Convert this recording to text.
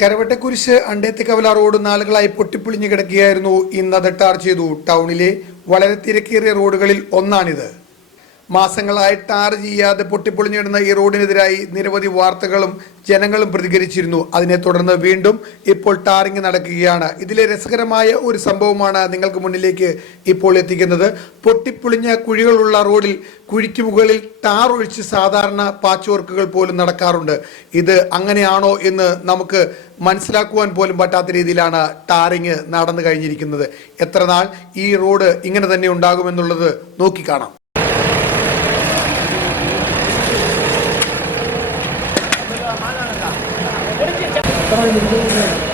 കരവട്ടക്കുരിശ് അണ്ടേത്തിക്കവല road നാളുകളായി പൊട്ടിപ്പൊളിഞ്ഞു കിടക്കുകയായിരുന്നു. ഇന്നത് ടാർ ചെയ്തു. ടൗണിലെ വളരെ തിരക്കേറിയ റോഡുകളിൽ ഒന്നാണിത്. മാസങ്ങളായി ടാർ ചെയ്യാതെ പൊട്ടിപ്പൊളിഞ്ഞിടുന്ന ഈ റോഡിനെതിരായി നിരവധി വാർത്തകളും ജനങ്ങളും പ്രതികരിച്ചിരുന്നു. അതിനെ തുടർന്ന് വീണ്ടും ഇപ്പോൾ ടാറിങ് നടക്കുകയാണ്. ഇതിലെ രസകരമായ ഒരു സംഭവമാണ് നിങ്ങൾക്ക് മുന്നിലേക്ക് ഇപ്പോൾ എത്തിക്കുന്നത്. പൊട്ടിപ്പൊളിഞ്ഞ കുഴികളുള്ള റോഡിൽ കുഴിക്ക് മുകളിൽ ടാർ ഒഴിച്ച് സാധാരണ പാച്ച് വർക്കുകൾ പോലും നടക്കാറുണ്ട്. ഇത് അങ്ങനെയാണോ എന്ന് നമുക്ക് മനസ്സിലാക്കുവാൻ പോലും പറ്റാത്ത രീതിയിലാണ് ടാറിങ് നടന്നു കഴിഞ്ഞിരിക്കുന്നത്. എത്ര നാൾ ഈ റോഡ് ഇങ്ങനെ തന്നെ ഉണ്ടാകുമെന്നുള്ളത് നോക്കിക്കാണാം. Thank you.